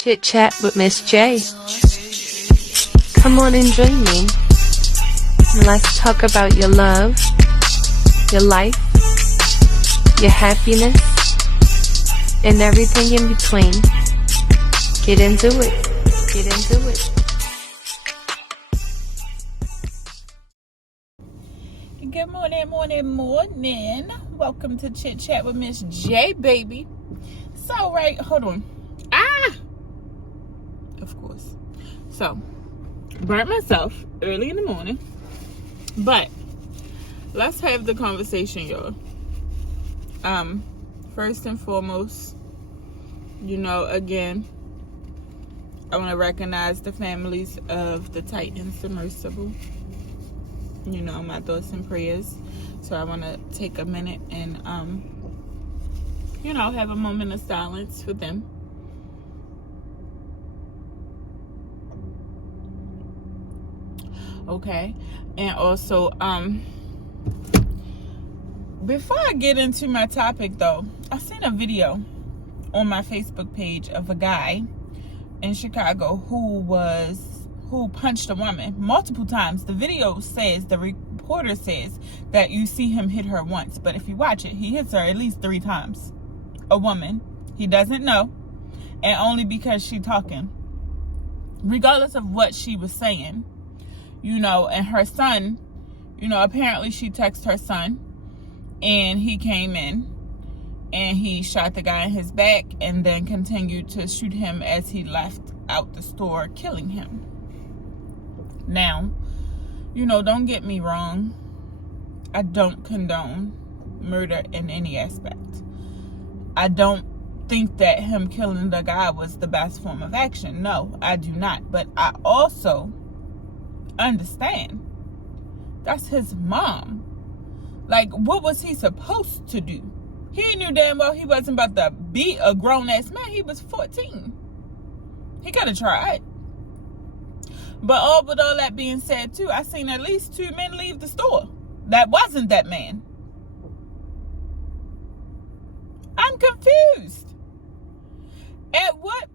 Chit Chat with Miss J. Come on and join me. And let's talk about your love, your life, your happiness, and everything in between. Get into it. Get into it. Good morning. Welcome to Chit Chat with Miss J, baby. So, hold on. Of course. So, burnt myself early in the morning. But, let's have the conversation, y'all. First and foremost, again, I want to recognize the families of the Titan submersible. My thoughts and prayers. So I want to take a minute and, have a moment of silence for them. Okay. And also, before I get into my topic, though, I seen a video on my Facebook page of a guy in Chicago who punched a woman multiple times. The video says, the reporter says that you see him hit her once, but if you watch it, he hits her at least 3 times. A woman he doesn't know, and only because she talking, regardless of what she was saying, and her son, apparently she texted her son, and he came in and he shot the guy in his back and then continued to shoot him as he left out the store, killing him. Now, don't get me wrong. I don't condone murder in any aspect. I don't think that him killing the guy was the best form of action. No, I do not. But I also understand that's his mom. Like, what was he supposed to do? He knew damn well he wasn't about to beat a grown-ass man. He was 14. He could have tried. But with all that being said, too, I seen at least 2 men leave the store. That wasn't that man. I'm confused. At what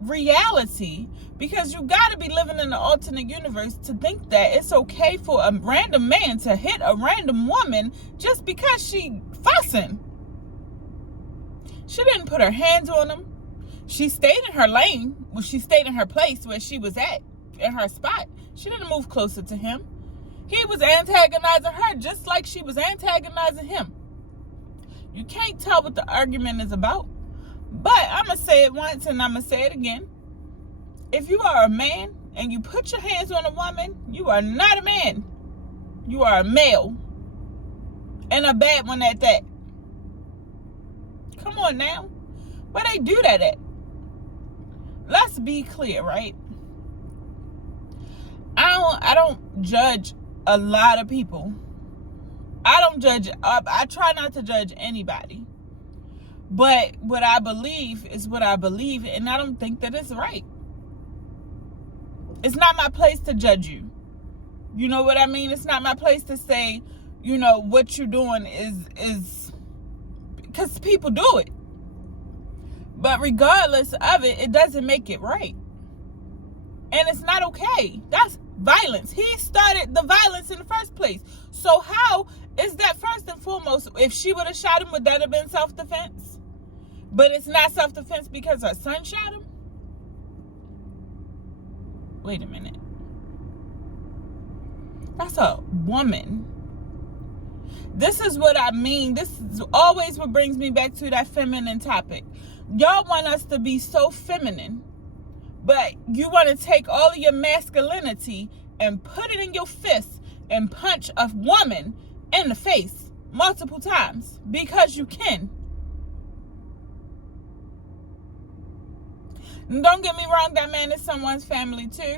reality? Because you got to be living in an alternate universe to think that it's okay for a random man to hit a random woman just because she fussing. She didn't put her hands on him. She stayed in her lane. Well, she stayed in her place where she was at, in her spot. She didn't move closer to him. He was antagonizing her just like she was antagonizing him. You can't tell what the argument is about. But I'm going to say it once and I'm going to say it again. If you are a man and you put your hands on a woman, you are not a man. You are a male. And a bad one at that. Come on now. Where they do that at? Let's be clear, right? I don't judge a lot of people. I try not to judge anybody. But what I believe is what I believe, and I don't think that it's right. It's not my place to judge you. You know what I mean? It's not my place to say, what you're doing is because people do it. But regardless of it, it doesn't make it right. And it's not okay. That's violence. He started the violence in the first place. So how is that first and foremost? If she would have shot him, would that have been self-defense? But it's not self-defense because her son shot him? Wait a minute. That's a woman. This is what I mean. This is always what brings me back to that feminine topic. Y'all want us to be so feminine, but you want to take all of your masculinity and put it in your fist and punch a woman in the face multiple times because you can. And don't get me wrong, that man is someone's family too.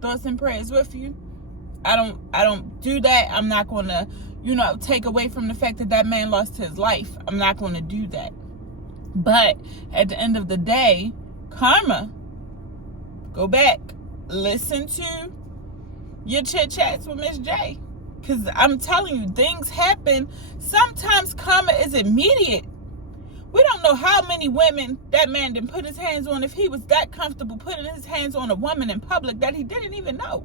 Thoughts and prayers with you. I don't do that. I'm not going to, take away from the fact that that man lost his life. I'm not going to do that. But at the end of the day, karma. Go back. Listen to your chit chats with Miss J. Because I'm telling you, things happen. Sometimes karma is immediate. We don't know how many women that man didn't put his hands on if he was that comfortable putting his hands on a woman in public that he didn't even know.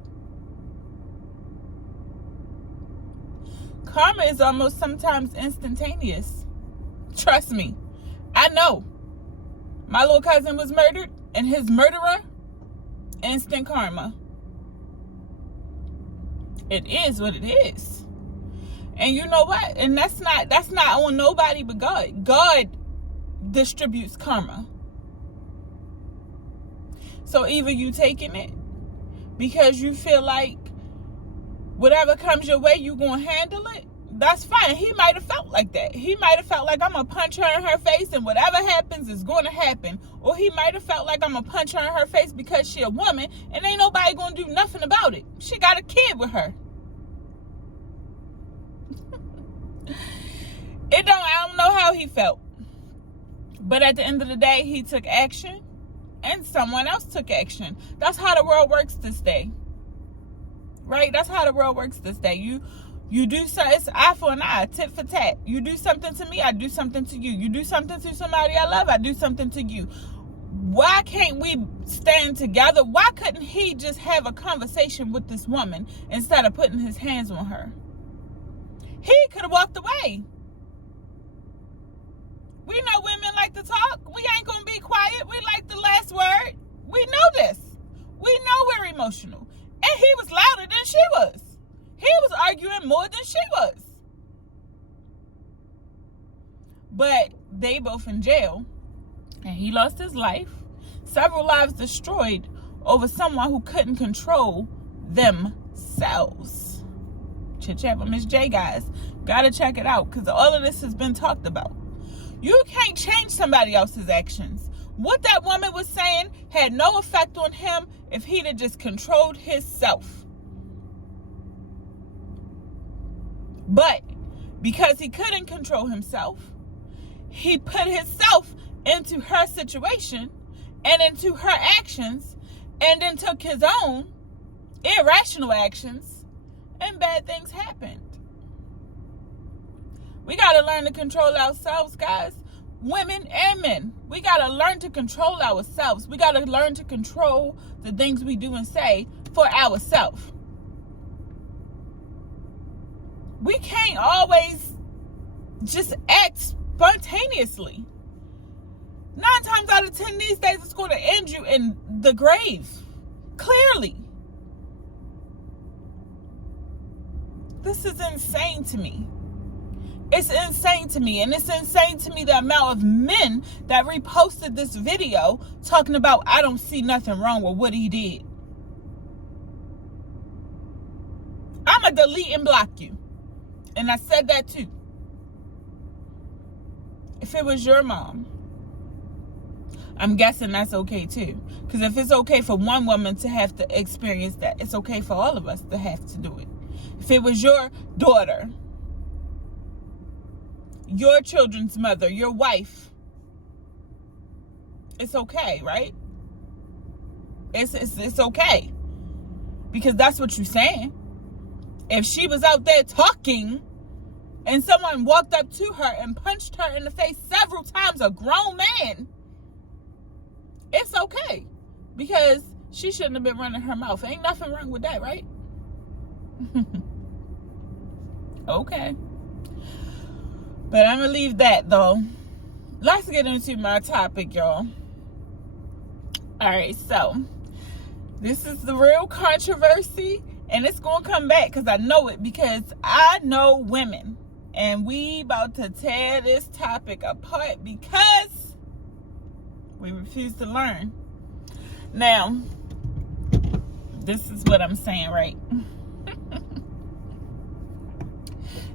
Karma is almost sometimes instantaneous. Trust me. I know. My little cousin was murdered, and his murderer, instant karma. It is what it is. And you know what? And that's not on nobody but God. God distributes karma. So either you taking it because you feel like whatever comes your way, you gonna handle it. That's fine. He might have felt like that. He might have felt like I'm gonna punch her in her face and whatever happens is gonna happen. Or he might have felt like I'm gonna punch her in her face because she a woman and ain't nobody gonna do nothing about it. She got a kid with her. I don't know how he felt. But at the end of the day, he took action and someone else took action. That's how the world works this day. Right? That's how the world works this day. You do something, it's eye for an eye, tit for tat. You do something to me, I do something to you. You do something to somebody I love, I do something to you. Why can't we stand together? Why couldn't he just have a conversation with this woman instead of putting his hands on her? He could have walked away. We know women like to talk. We ain't going to be quiet. We like the last word. We know this. We know we're emotional. And he was louder than she was. He was arguing more than she was. But they both in jail. And he lost his life. Several lives destroyed over someone who couldn't control themselves. Chit Chat with Miss J, guys. Gotta check it out because all of this has been talked about. You can't change somebody else's actions. What that woman was saying had no effect on him if he'd have just controlled himself. But because he couldn't control himself, he put himself into her situation and into her actions and then took his own irrational actions and bad things happened. We got to learn to control ourselves, guys. Women and men. We got to learn to control ourselves. We got to learn to control the things we do and say for ourselves. We can't always just act spontaneously. 9 times out of 10 these days, it's going to end you in the grave. Clearly. This is insane to me. It's insane to me. And it's insane to me the amount of men that reposted this video talking about, I don't see nothing wrong with what he did. I'm going to delete and block you. And I said that too. If it was your mom, I'm guessing that's okay too. Because if it's okay for one woman to have to experience that, it's okay for all of us to have to do it. If it was your daughter, your children's mother, your wife, it's okay, right? It's okay. Because that's what you're saying. If she was out there talking and someone walked up to her and punched her in the face several times, a grown man, it's okay. Because she shouldn't have been running her mouth. Ain't nothing wrong with that, right? Okay. But I'm going to leave that, though. Let's get into my topic, y'all. All right, so this is the real controversy. And it's going to come back because I know it. Because I know women. And we about to tear this topic apart because we refuse to learn. Now, this is what I'm saying, right?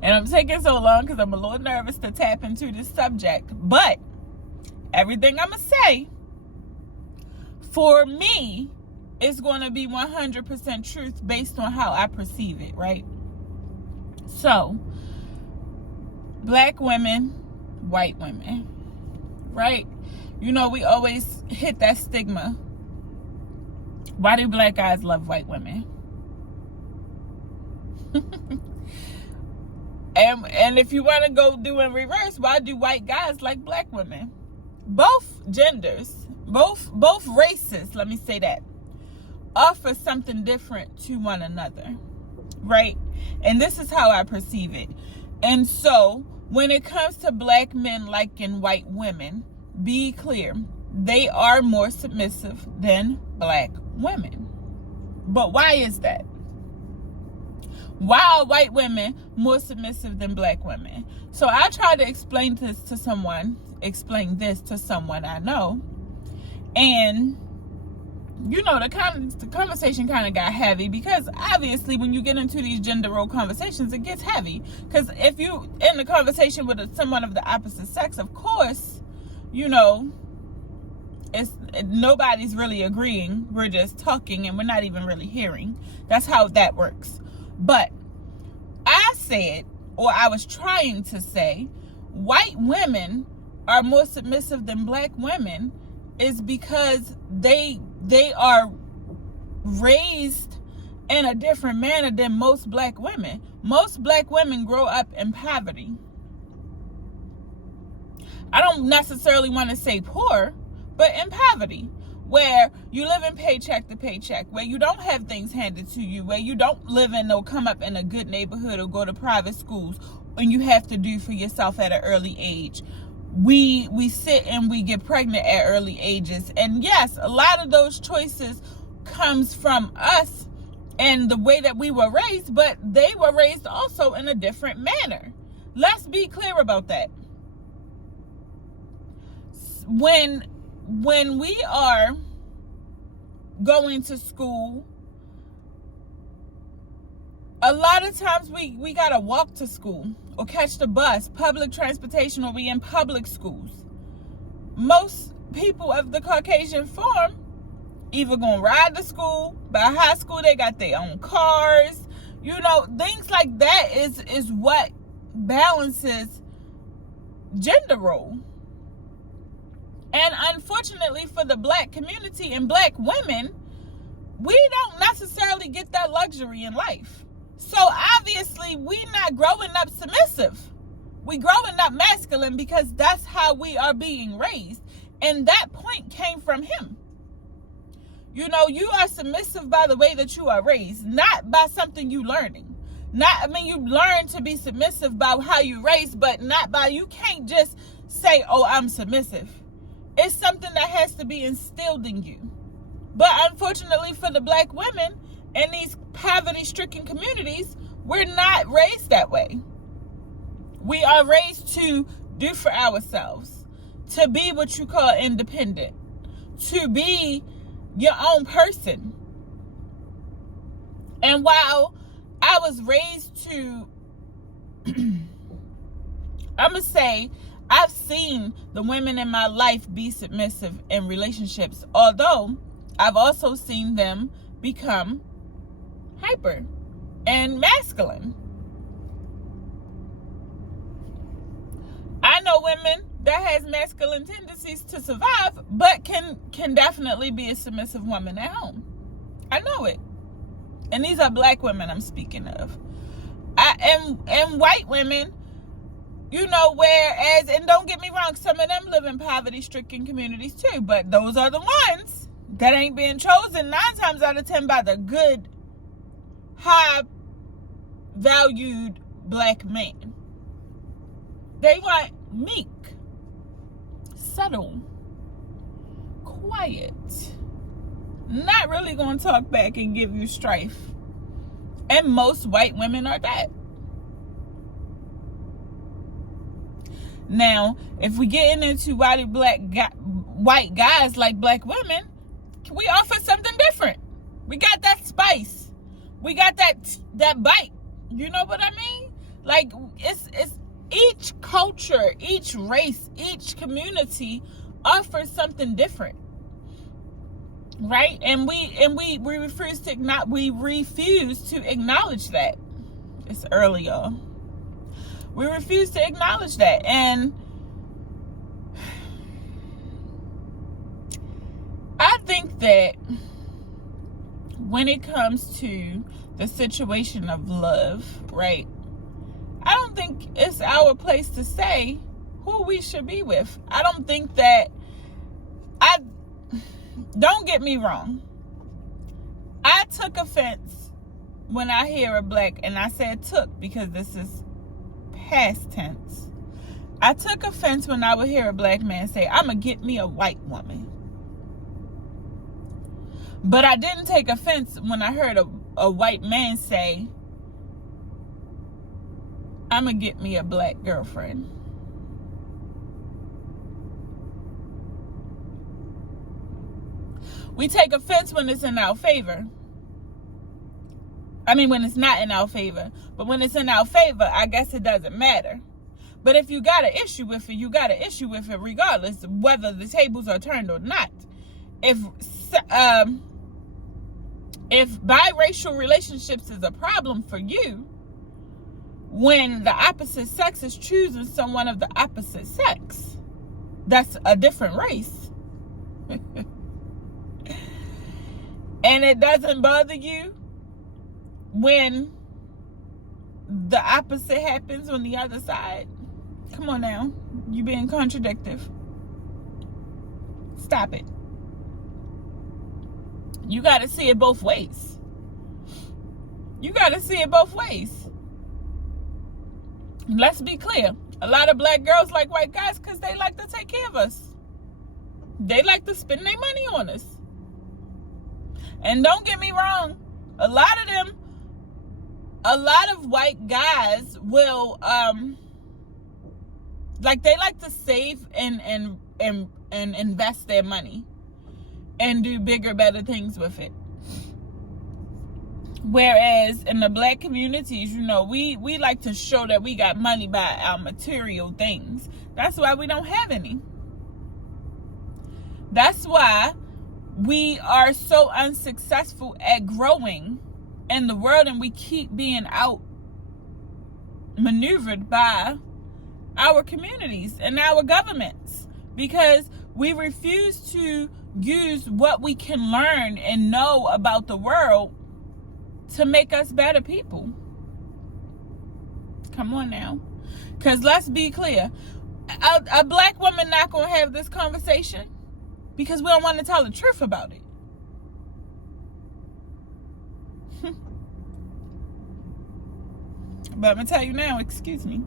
And I'm taking so long because I'm a little nervous to tap into this subject. But everything I'm going to say, for me, is going to be 100% truth based on how I perceive it, right? So, black women, white women, right? You know, we always hit that stigma. Why do black guys love white women? And if you want to go do in reverse, why do white guys like black women? Both genders, both races, let me say that, offer something different to one another, right? And this is how I perceive it. And so when it comes to black men liking white women, be clear, they are more submissive than black women. But why is that? Why are white women more submissive than black women? So I tried to explain this to someone I know. And, you know, the conversation kind of got heavy, because obviously when you get into these gender role conversations, it gets heavy. Because if you in the conversation with someone of the opposite sex, of course, you know, nobody's really agreeing. We're just talking and we're not even really hearing. That's how that works. But I said, or I was trying to say, white women are more submissive than black women is because they are raised in a different manner than most black women. Most black women grow up in poverty. I don't necessarily want to say poor, but in poverty, where you live in paycheck to paycheck, where you don't have things handed to you, where you don't live in or come up in a good neighborhood or go to private schools, and you have to do for yourself at an early age. We sit and we get pregnant at early ages. And yes, a lot of those choices comes from us and the way that we were raised, but they were raised also in a different manner. Let's be clear about that. When we are going to school, a lot of times we gotta walk to school or catch the bus, public transportation, or we in public schools. Most people of the Caucasian form either gonna ride to school. By high school, they got their own cars. You know, things like that is what balances gender role. And unfortunately for the black community and black women, we don't necessarily get that luxury in life. So obviously we not growing up submissive. We growing up masculine because that's how we are being raised. And that point came from him. You know, you are submissive by the way that you are raised, not by something you learning. You learn to be submissive by how you raised, but not by, you can't just say, oh, I'm submissive. It's something that has to be instilled in you. But unfortunately for the black women in these poverty-stricken communities, we're not raised that way. We are raised to do for ourselves, to be what you call independent, to be your own person. And while I was raised to, I'm going to say, I've seen the women in my life be submissive in relationships, although I've also seen them become hyper and masculine. I know women that has masculine tendencies to survive, but can definitely be a submissive woman at home. I know it. And these are black women I'm speaking of. And white women, you know, whereas, and don't get me wrong, some of them live in poverty-stricken communities too, but those are the ones that ain't being chosen 9 times out of 10 by the good, high-valued black man. They want meek, subtle, quiet, not really going to talk back and give you strife. And most white women are that. Now, if we get into why do white guys like black women, we offer something different. We got that spice. We got that bite. You know what I mean? Like, it's each culture, each race, each community offers something different. Right? And we refuse to acknowledge that. It's early, y'all. We refuse to acknowledge that. And I think that when it comes to the situation of love, right? I don't don't think it's our place to say who we should be with. I don't think that, don't get me wrong. I took offense when I hear a black, and I said took because this is past tense. I took offense when I would hear a black man say, I'm going to get me a white woman. But I didn't take offense when I heard a white man say, I'm going to get me a black girlfriend. We take offense when it's in our favor. I mean, when it's not in our favor. But when it's in our favor, I guess it doesn't matter. But if you got an issue with it, you got an issue with it regardless of whether the tables are turned or not. If biracial relationships is a problem for you, when the opposite sex is choosing someone of the opposite sex, that's a different race. And it doesn't bother you when the opposite happens on the other side. Come on now. You being contradictive. Stop it. You got to see it both ways. You got to see it both ways. Let's be clear. A lot of black girls like white guys because they like to take care of us. They like to spend their money on us. And don't get me wrong, a lot of white guys will they like to save and invest their money and do bigger, better things with it. Whereas in the black communities, we like to show that we got money by our material things. That's why we don't have any. That's why we are so unsuccessful at growing in the world, and we keep being outmaneuvered by our communities and our governments because we refuse to use what we can learn and know about the world to make us better people. Come on now. Because let's be clear, a black woman not going to have this conversation because we don't want to tell the truth about it. But I'm going to tell you now, excuse me.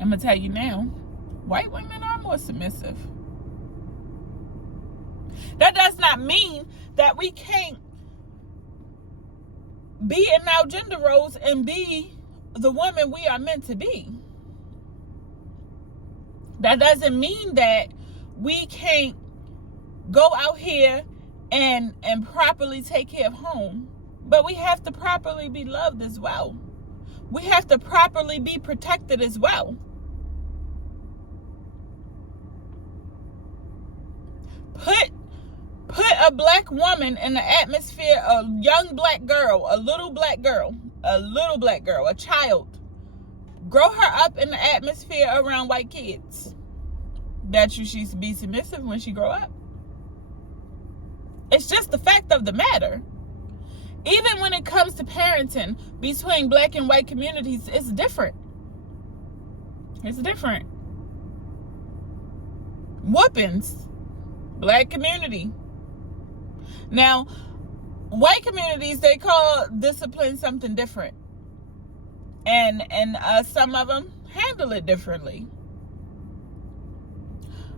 I'm going to tell you now, white women are more submissive. That does not mean that we can't be in our gender roles and be the woman we are meant to be. That doesn't mean that we can't go out here and properly take care of home. But we have to properly be loved as well. We have to properly be protected as well. Put a black woman in the atmosphere, a young black girl, a little black girl, a child. Grow her up in the atmosphere around white kids. That she should be submissive when she grow up. It's just the fact of the matter. Even when it comes to parenting between black and white communities, it's different. It's different. Whoopings, black community. Now, white communities, they call discipline something different. And some of them handle it differently.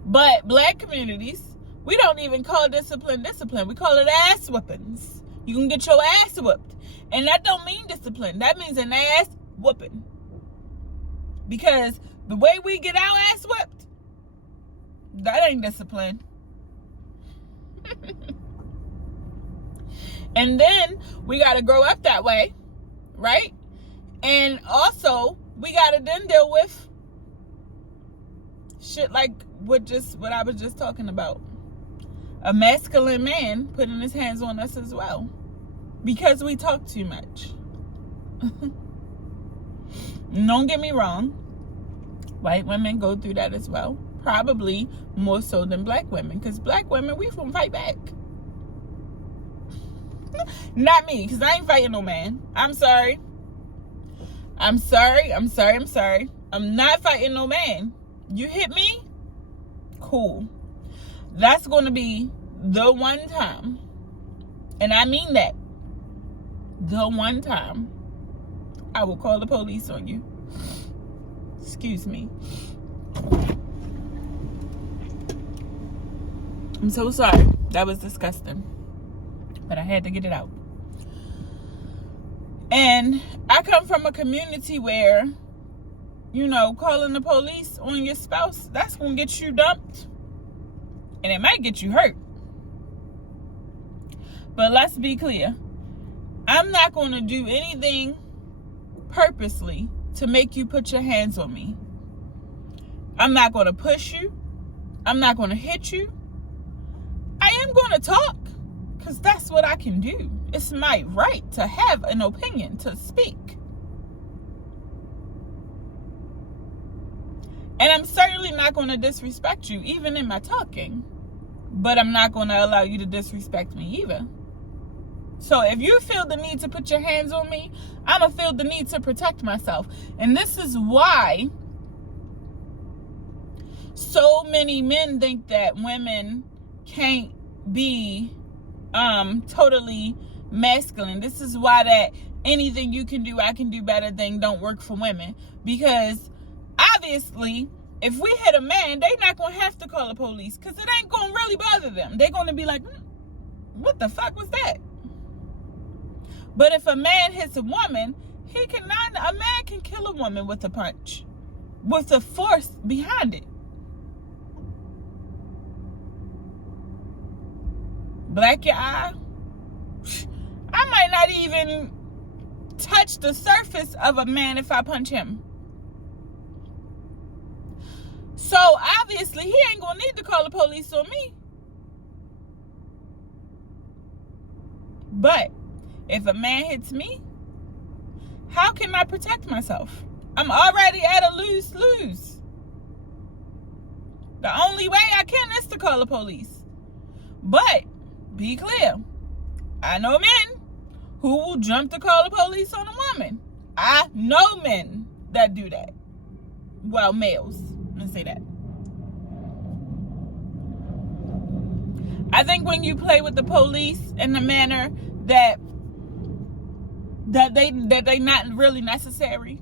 But black communities, we don't even call discipline. We call it ass whoopings. You can get your ass whooped. And that don't mean discipline. That means an ass whooping. Because the way we get our ass whooped, that ain't discipline. And then we got to grow up that way, right? And also, we got to then deal with shit like what I was just talking about. A masculine man putting his hands on us as well. Because we talk too much. Don't get me wrong. White women go through that as well. Probably more so than black women. Because black women, we from fight back. Not me, because I ain't fighting no man. I'm sorry. I'm sorry. I'm not fighting no man. You hit me? Cool. That's going to be the one time, and I mean that, the one time I will call the police on you. Excuse me. I'm so sorry. That was disgusting. But I had to get it out. And I come from a community where, calling the police on your spouse, that's going to get you dumped. And it might get you hurt. But let's be clear. I'm not going to do anything purposely to make you put your hands on me. I'm not going to push you. I'm not going to hit you. I am going to talk, because that's what I can do. It's my right to have an opinion, to speak. And I'm certainly not going to disrespect you, even in my talking. But I'm not going to allow you to disrespect me either. So if you feel the need to put your hands on me, I'm going to feel the need to protect myself. And this is why so many men think that women can't be totally masculine. This is why that anything you can do, I can do better thing don't work for women. Because obviously, if we hit a man, they're not going to have to call the police, because it ain't going to really bother them. They're going to be like, what the fuck was that? But if a man hits a woman, a man can kill a woman with a punch, with the force behind it. Black your eye, I might not even touch the surface of a man if I punch him. So obviously he ain't gonna need to call the police on me. But if a man hits me, how can I protect myself? I'm already at a lose-lose. The only way I can is to call the police. But be clear, I know men who will jump to call the police on a woman. I know men that do that. Well, males. Let's say that. I think when you play with the police in the manner that they not really necessary,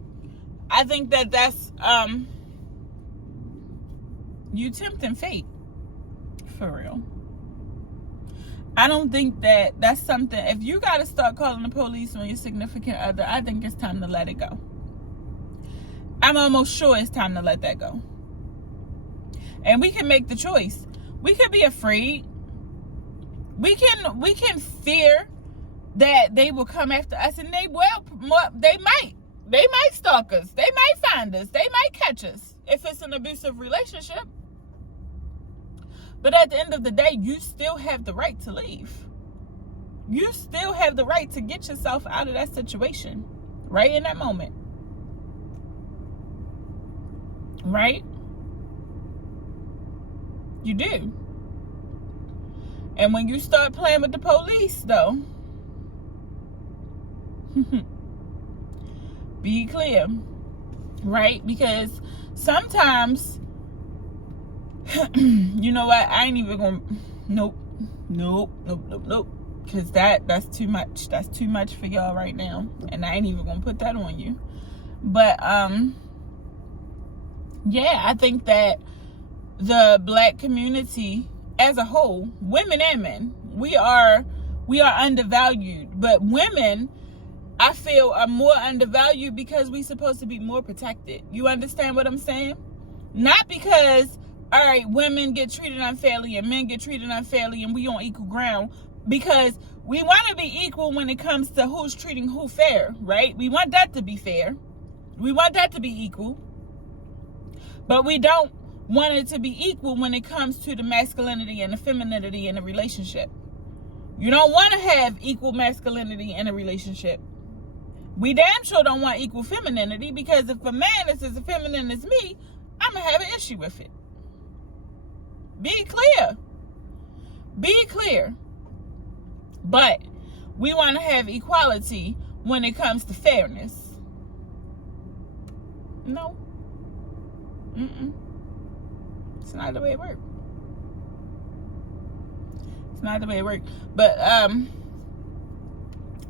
I think that's you tempting fate, for real. I don't think that's something. If you got to start calling the police on your significant other, I think it's time to let it go. I'm almost sure it's time to let that go. And we can make the choice. We could be afraid. We can fear that they will come after us, and they might stalk us. They might find us. They might catch us if it's an abusive relationship. But at the end of the day, you still have the right to leave. You still have the right to get yourself out of that situation right in that moment. Right? You do. And when you start playing with the police, though, be clear, right? Because sometimes, you know what? I ain't even gonna. Nope. Because that's too much. That's too much for y'all right now, and I ain't even gonna put that on you. But yeah, I think that the black community as a whole, women and men, we are undervalued. But women, I feel, are more undervalued because we're supposed to be more protected. You understand what I'm saying? Not because, all right, women get treated unfairly and men get treated unfairly and we on equal ground, because we want to be equal when it comes to who's treating who fair, right? We want that to be fair. We want that to be equal. But we don't want it to be equal when it comes to the masculinity and the femininity in a relationship. You don't want to have equal masculinity in a relationship. We damn sure don't want equal femininity, because if a man is as feminine as me, I'm going to have an issue with it. Be clear. Be clear. But we want to have equality when it comes to fairness. No. It's not the way it works. It's not the way it works. But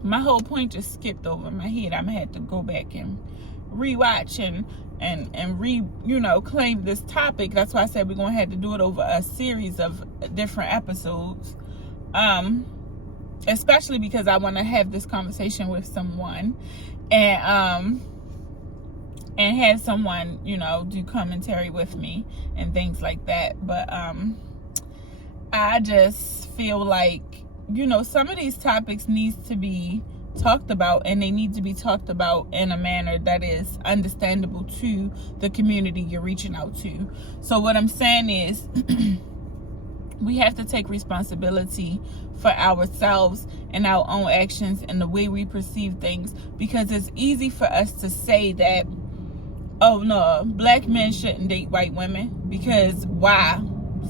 my whole point just skipped over my head. I'm gonna have to go back and rewatch and claim this topic. That's why I said we're gonna have to do it over a series of different episodes. Especially because I want to have this conversation with someone and have someone, do commentary with me and things like that. But I just feel like, some of these topics needs to be talked about, and they need to be talked about in a manner that is understandable to the community you're reaching out to. So what I'm saying is we have to take responsibility for ourselves and our own actions and the way we perceive things, because it's easy for us to say that, oh no, black men shouldn't date white women because why?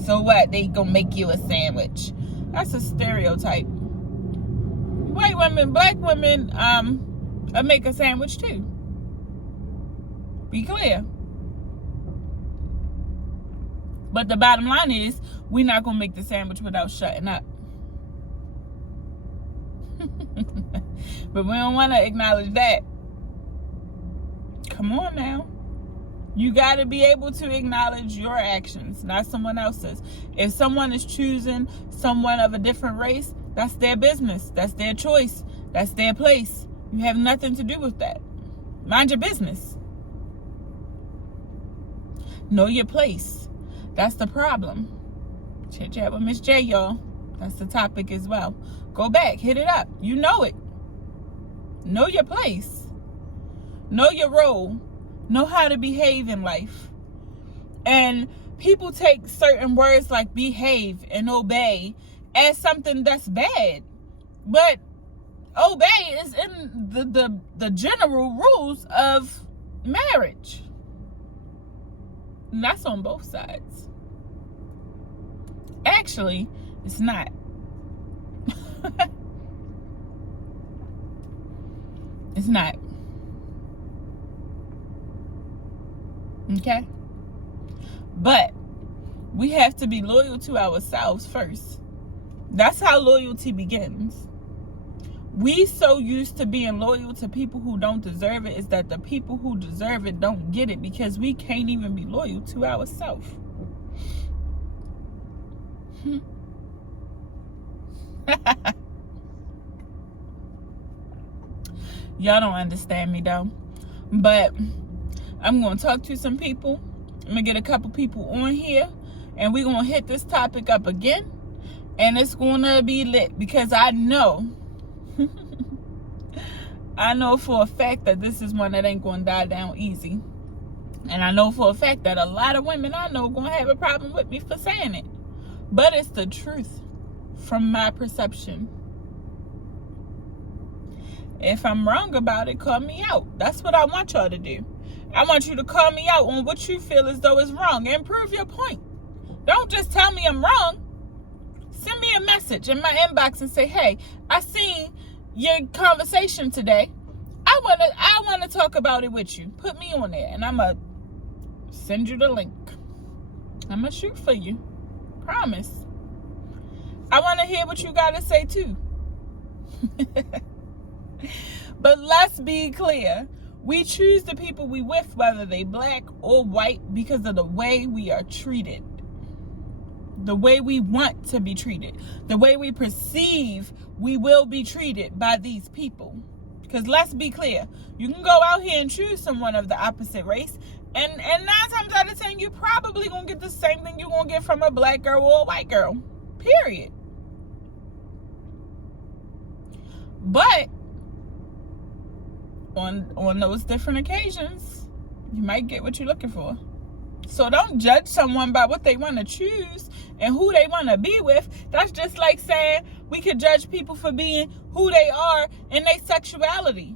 So what? They gonna make you a sandwich. That's a stereotype. Black women make a sandwich too. Be clear. But the bottom line is, we're not gonna make the sandwich without shutting up. But we don't want to acknowledge that. Come on now. You got to be able to acknowledge your actions, not someone else's. If someone is choosing someone of a different race, that's their business. That's their choice. That's their place. You have nothing to do with that. Mind your business. Know your place. That's the problem. Chit chat with Miss J, y'all. That's the topic as well. Go back, hit it up. You know it. Know your place. Know your role. Know how to behave in life. And people take certain words like behave and obey as something that's bad. But obey is in the general rules of marriage. And that's on both sides. Actually, it's not. It's not. Okay? But we have to be loyal to ourselves first. That's how loyalty begins. We so used to being loyal to people who don't deserve it is that the people who deserve it don't get it, because we can't even be loyal to ourselves. Y'all don't understand me though. But I'm going to talk to some people. I'm going to get a couple people on here, and we're going to hit this topic up again, and it's going to be lit, because I know I know for a fact that this is one that ain't going to die down easy. And I know for a fact that a lot of women I know going to have a problem with me for saying it. But it's the truth from my perception. If I'm wrong about it, call me out. That's what I want y'all to do. I want you to call me out on what you feel as though is wrong and prove your point. Don't just tell me I'm wrong. Send me a message in my inbox and say, hey, I seen your conversation today. I want to talk about it with you. Put me on there, and I'm going to send you the link. I'm going to shoot for you. Promise. I want to hear what you got to say too. But let's be clear. We choose the people we with, whether they black or white, because of the way we are treated. The way we want to be treated. The way we perceive we will be treated by these people. Because let's be clear. You can go out here and choose someone of the opposite race, and 9 times out of 10, you're probably going to get the same thing you're going to get from a black girl or a white girl. Period. But on those different occasions, you might get what you're looking for. So don't judge someone by what they want to choose and who they want to be with. That's just like saying we could judge people for being who they are in their sexuality.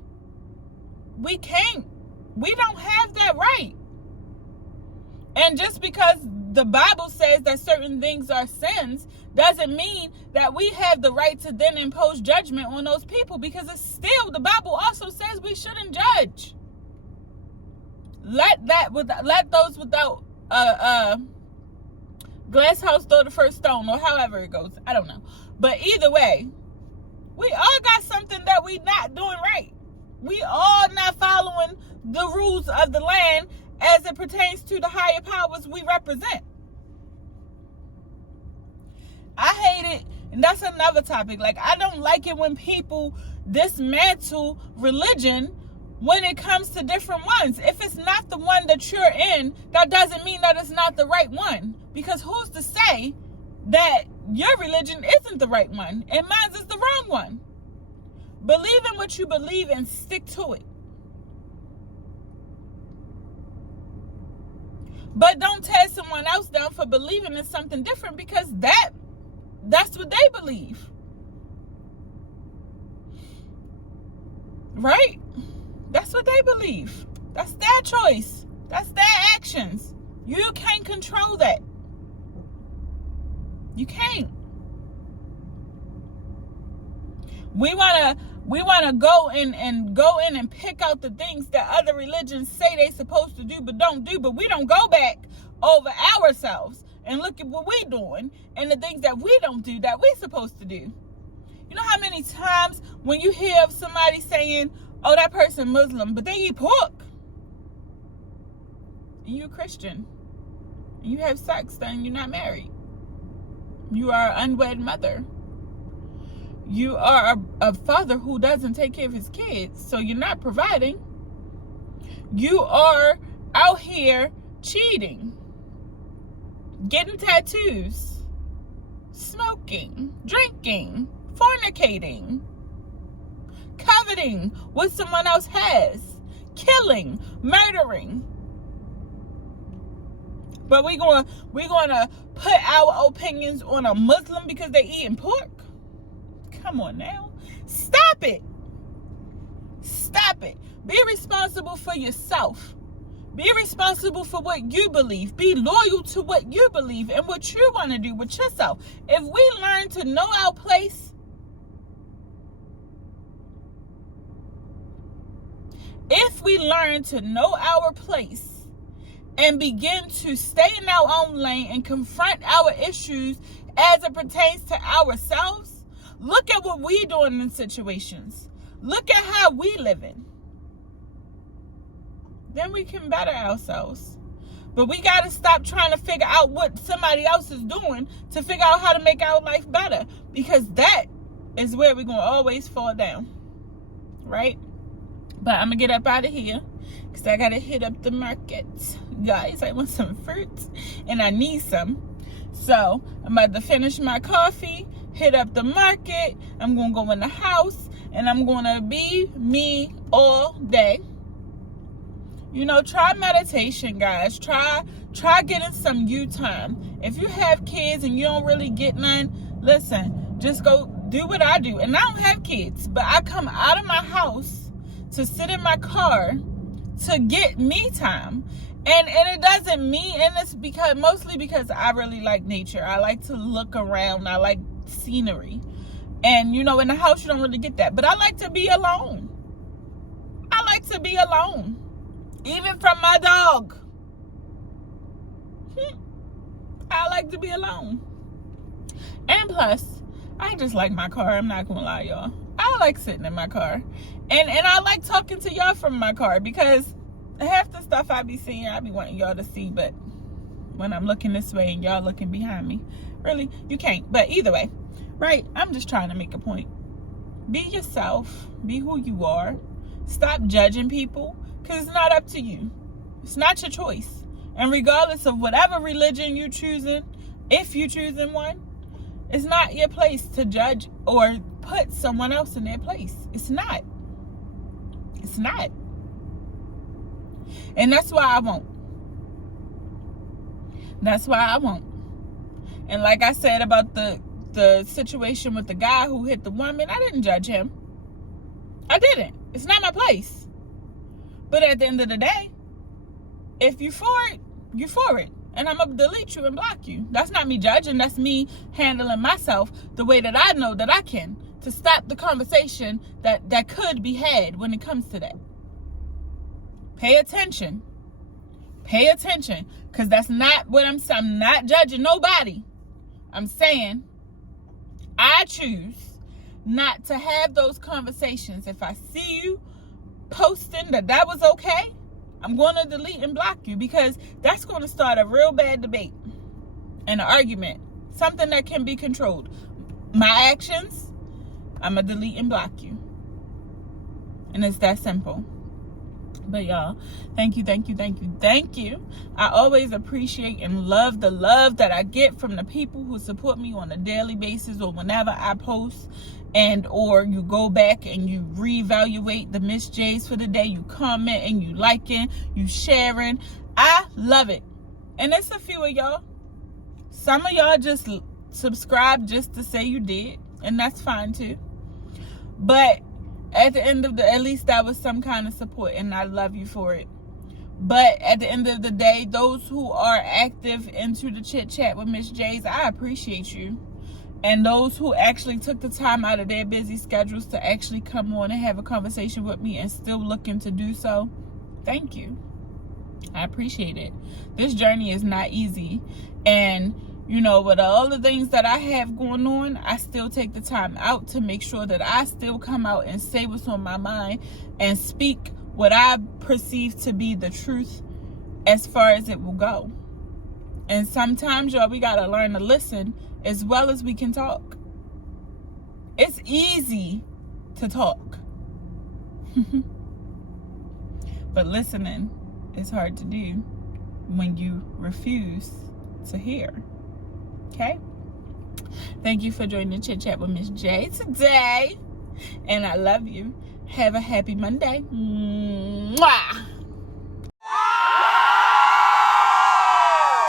We can't. We don't have that right. And just because the Bible says that certain things are sins doesn't mean that we have the right to then impose judgment on those people, because it's still, the Bible also says we shouldn't judge. Let those without glass house throw the first stone, or however it goes. I don't know. But either way, we all got something that we not doing right. We all not following the rules of the land as it pertains to the higher powers we represent. I hate it, and that's another topic. Like, I don't like it when people dismantle religion when it comes to different ones. If it's not the one that you're in, that doesn't mean that it's not the right one. Because who's to say that your religion isn't the right one and mine is the wrong one? Believe in what you believe and stick to it. But don't tear someone else down for believing in something different, because that's what they believe. Right? That's what they believe. That's their choice. That's their actions. You can't control that. You can't. We wanna go in and pick out the things that other religions say they supposed to do but don't do, but we don't go back over ourselves and look at what we doing and the things that we don't do that we supposed to do. You know how many times when you hear of somebody saying, oh, that person Muslim, but they eat pork, and you're a Christian, and you have sex, then you're not married. You are an unwed mother. You are a father who doesn't take care of his kids, so you're not providing. You are out here cheating, getting tattoos, smoking, drinking, fornicating, coveting what someone else has, killing, murdering. But we're gonna put our opinions on a Muslim because they eating pork? Come on now. Stop it. Stop it. Be responsible for yourself. Be responsible for what you believe. Be loyal to what you believe and what you want to do with yourself. If we learn to know our place, and begin to stay in our own lane and confront our issues as it pertains to ourselves, look at what we doing in situations. Look at how we living. Then we can better ourselves. But we got to stop trying to figure out what somebody else is doing to figure out how to make our life better, because that is where we're going to always fall down. Right? But I'm going to get up out of here because I got to hit up the market. Guys, I want some fruits and I need some. So I'm about to finish my coffee, hit up the market. I'm going to go in the house and I'm going to be me all day. You know, try meditation, guys. Try getting some you time. If you have kids and you don't really get none, listen, just go do what I do. And I don't have kids, but I come out of my house to sit in my car to get me time. And it doesn't mean, and it's mostly because I really like nature. I like to look around. I like scenery. And, you know, in the house, you don't really get that. But I like to be alone. I like to be alone. Even from my dog. I like to be alone. And plus, I just like my car. I'm not going to lie, y'all. I like sitting in my car. And I like talking to y'all from my car, because half the stuff I be seeing, I be wanting y'all to see, but when I'm looking this way and y'all looking behind me, really, you can't. But either way, right? I'm just trying to make a point. Be yourself. Be who you are. Stop judging people, because it's not up to you. It's not your choice. And regardless of whatever religion you're choosing, if you're choosing one, it's not your place to judge or put someone else in their place. It's not. It's not. And that's why I won't. That's why I won't. And like I said about the situation with the guy who hit the woman, I didn't judge him. I didn't. It's not my place. But at the end of the day, if you're for it, you're for it. And I'm going to delete you and block you. That's not me judging. That's me handling myself the way that I know that I can, to stop the conversation that could be had when it comes to that. Pay attention. Pay attention, because that's not what I'm not judging nobody. I'm saying I choose not to have those conversations. If I see you posting that was okay, I'm going to delete and block you, because that's going to start a real bad debate and an argument, something that can be controlled. My actions, I'm going to delete and block you. And it's that simple. But y'all, thank you. I always appreciate and love the love that I get from the people who support me on a daily basis, or whenever I post, and or you go back and you reevaluate the Miss J's for the day, you comment and you liking, you sharing. I love it. And it's a few of y'all. Some of y'all just subscribe just to say you did, and that's fine too. But at the end of at least that was some kind of support, and I love you for it. But at the end of the day, those who are active into the chit chat with Miss J's, I appreciate you. And those who actually took the time out of their busy schedules to actually come on and have a conversation with me and still looking to do so, thank you. I appreciate it. This journey is not easy. And you know, with all the things that I have going on, I still take the time out to make sure that I still come out and say what's on my mind and speak what I perceive to be the truth as far as it will go. And sometimes, y'all, we got to learn to listen as well as we can talk. It's easy to talk. But listening is hard to do when you refuse to hear. Okay? Thank you for joining the Chit Chat with Miss J today. And I love you. Have a happy Monday. Mwah!